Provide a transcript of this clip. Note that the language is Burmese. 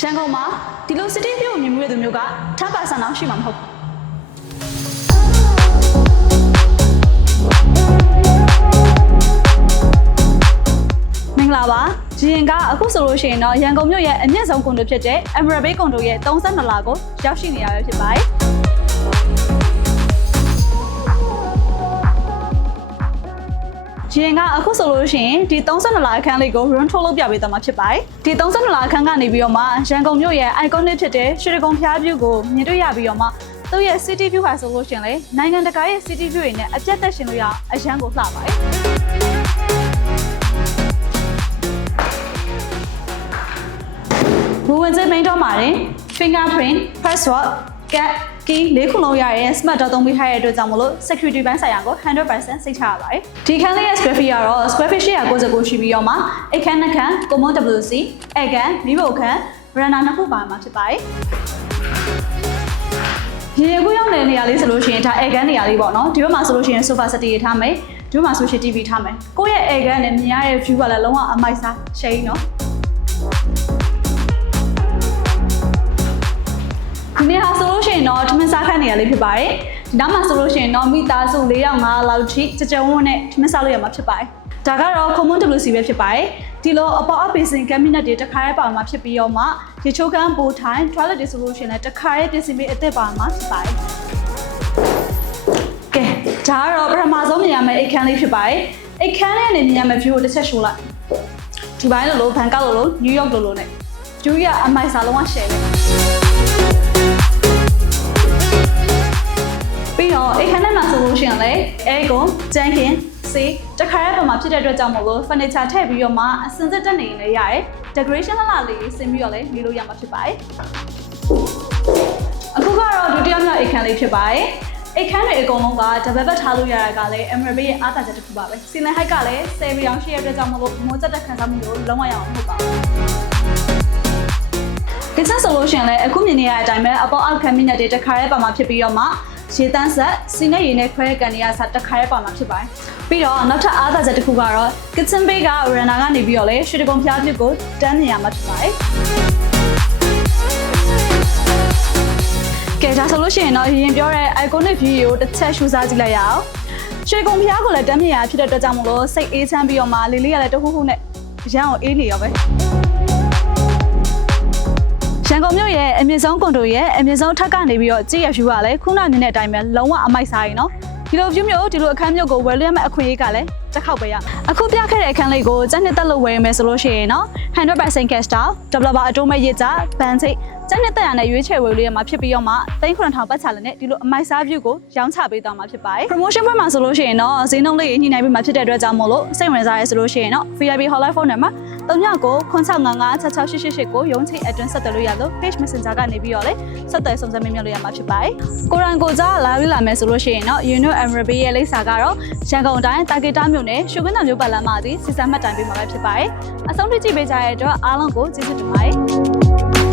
ရန်ကုန်မှာဒီလို city view ကိုမြင်မှုရတဲ့သူမျိုးက10%လောက်ရှိမှာမဟုတ်ဘူးမင်္ဂလာပါဂျရင်ကအခုဆိုလို့ရှိရင်တော့ရန်ကုန်မြို့ရဲ့အမြင့်ဆုံးကွန်ဒိုဖြစ်တဲ့ Emerald Bay ကွန်ဒိုရဲ့32လာကိုရောက်ရှိနေရပဲဖြစ်ပါတယ် ရင်ကအခုဆိုလို့ရှိရင်ဒီ32လာအခန်းလေးကို run ထုတ်လုပ်ပြပေးသွားမှာဖြစ်ပါတယ်ဒီ32လာအခန်းကနေပြီးတော့မှရန်ကုန်မြို့ရဲ့ iconic ဖြစ်တဲ့ရွှေတကုံဖျား view ကိုမြင်တွေ့ရပြီးတော့မှသူ့ရဲ့ city view ဟာဆိုလို့ရှိရင်လေနိုင်ငံတကာရဲ့ city view တွေနဲ့အပြတ်သက်ရှင်လို့ရအောင်အရန်ကိုလှပါတယ်ဘူဝင်စင်းမိန်တော့မှာတင် fingerprint password cat key လေးခုလုံးရရဲ့ smart တော့သုံးပေးထားတဲ့အတွက်ကြောင့်မလို့ security ဘိုင်းဆိုင်ရာကို100%စိတ်ချရပါတယ်ဒီခန်းလေးရဲ့ square feet ကတော့ square feet 899ရှိပြီးတော့မှအခန်းနှစ်ခန်း common WC အဲခန်းမိဖို့ခန်း veranda နှစ်ခုပါမှာဖြစ်ပါတယ်ဒီအခုရောက်နေတဲ့နေရာလေးဆိုလို့ရှိရင်ဒါအဲခန်းနေရာလေးပေါ့နော်ဒီဘက်မှာဆိုလို့ရှိရင် sofa set တွေထားမယ်ဒီဘက်မှာဆိုရှင် TV ထားမယ်ကိုယ့်ရဲ့အဲခန်းနဲ့မြင်ရတဲ့ view ကလည်းလုံးဝအမိုက်စားရှိန်နော်ဒီနေ့ဟာဆို လို့ရှိရင်တော့ထမင်းစားခန်းနေရာလေးဖြစ်ပါတယ်ဒီနောက်မှာဆိုလို့ရှိရင်တော့မိသားစု၄ယောက်၅လောက်ထိကြကြဝန်းနဲ့ထမင်းစားလို့ရမှာဖြစ်ပါတယ်ဒါကတော့ common WC ပဲဖြစ်ပါတယ်ဒီလိုအပေါ်အပင်စင် cabinet တွေတစ်ခါရဲပါမှာဖြစ်ပြီးတော့မှရေချိုးခန်းပိုထိုင် toilet တွေဆိုလို့ရှိရင်လည်းတစ်ခါရဲပြင်ဆင်ပေးအသစ်ပါမှာဖြစ်ပါတယ်ကဲဒါကတော့ပထမဆုံးမြင်ရမယ့်အိတ်ခန်းလေးဖြစ်ပါတယ်အိတ်ခန်းလေးနဲ့မြင်ရမယ့် view ကိုတစ်ချက်ရှိုးလိုက်ဒီဘိုင်းလိုလိုဘန်ကောက်လိုလို New York လိုလိုနဲ့ view ရအမိုက်စားလုံးဝ share လိုက် ပြီးတော့အိတ်ခန်းထဲမှာဆိုလို့ရှိရင်လည်းအဲကွန်ဂျန်ကင်စေးတခါရဲပုံမှာဖြစ်တဲ့အတွက်ကြောင့်မို့လို့ furniture ထည့်ပြီးတော့မှအစင်စစ်တက်နေရင်လည်းရတယ် decoration လှလှလေးဆင်ပြီးတော့လည်းနေလို့ရမှာဖြစ်ပါတယ်အခုကတော့ဒုတိယမြောက်အိတ်ခန်းလေးဖြစ်ပါတယ်အိတ်ခန်းတွေအကုန်လုံးက double bed ထားလို့ရတာကလည်း Emerald Bay ရဲ့အားသာချက်တစ်ခုပါပဲစီလန်ဟိုက်ကလည်း10ရီအောင်ရှိရတဲ့အတွက်ကြောင့်မို့လို့မိုးသက်တဲ့ခန်းစားမှုကိုလုံးဝရအောင်မဟုတ်ပါဘူးကိစ္စဆိုလို့ရှိရင်လည်းအခုမြင်နေရတဲ့အတိုင်းပဲအပေါ်အောက်ခံမိနဲ့တွေတစ်ခါရဲပါမှာဖြစ်ပြီးတော့မှ ရေတန်းဆက်စီနဲ့ရေနဲ့ခွဲတဲ့ကန်တွေကစတစ်ခါရဲပါမှာဖြစ်ပါတယ်ပြီးတော့နောက်ထပ်အားသာချက်တစ်ခုကတော့ kitchen bay က veranda ကနေပြီးတော့လေရွှေတကုံဖျားပြစ်ကိုတန်းနေရမှာဖြစ်ပါတယ်ကဲဒါဆိုလို့ရှိရင်တော့ရင်ပြောတဲ့ iconic view ကိုတစ်ချက်ရှုစားကြည့်လိုက်ရအောင်ရွှေကုံဖျားကိုလည်းတန်းမြင်ရဖြစ်တဲ့အတွက်ကြောင့်မလို့စိတ်အေးချမ်းပြီးတော့မှလေးလေးကလည်းတဟူးဟူးနဲ့ရန်ကိုအေးနေရောပဲ ရန်ကုန်မြို့ရဲ့အမြင့်ဆုံးကွန်ဒိုရဲ့အမြင့်ဆုံးထပ်ကနေပြီးတော့ကြည့်ရ view ကလည်းခုနမြင်တဲ့အတိုင်းပဲလုံးဝအမိုက်စားရင်နော်ဒီလို view မျိုးဒီလိုအခန်းမျိုးကိုဝယ်လို့ရမယ့်အခွင့်အရေးကလည်းတစ်ခေါက်ပဲရအခုပြခဲ့တဲ့အခန်းလေးကိုစက်နှစ်သက်လို့ဝယ်ရမယ်ဆိုလို့ရှိရင်နော်100% cash down developer အတိုးမဲ့ရစ်ကြဘန်စိတ်စက်နှစ်သက်ရနဲ့ရွေးချယ်ဝယ်လို့ရမှာဖြစ်ပြီးတော့မှ3900ပတ်ချလည်းနဲ့ဒီလိုအမိုက်စား view ကိုရောင်းချပေးသွားမှာဖြစ်ပါတယ် promotion ဘက်မှာဆိုလို့ရှိရင်တော့ဈေးနှုန်းလေးညှိနှိုင်းပေးမှာဖြစ်တဲ့အတွက်ကြောင့်မို့လို့စိတ်ဝင်စားရဲဆိုလို့ရှိရင်တော့ VIP hotline phone နံပါတ် 39ကို96556688ကိုရုံးချိတ်အတွင်းဆက်သွယ်လို့ရလို့ page messenger ကနေပြီးတော့လေဆက်သွယ်စုံစမ်းမေးမြန်းလို့ရမှာဖြစ်ပါတယ်ကိုရန်ကိုကြားလာပြီးလာမယ်ဆိုလို့ရှိရင်တော့ Uno Emirate ရဲ့လိပ်စာကတော့ရန်ကုန်တိုင်းတာဂီတာမြို့နယ်ရှုခင်းသာမြို့ပတ်လမ်းမှာဒီစီစံမှတ်တိုင်ပေးမှာပဲဖြစ်ပါတယ်အဆုံးထိကြည့်ပေးကြတဲ့အတွက်အားလုံးကိုကျေးဇူးတင်ပါတယ်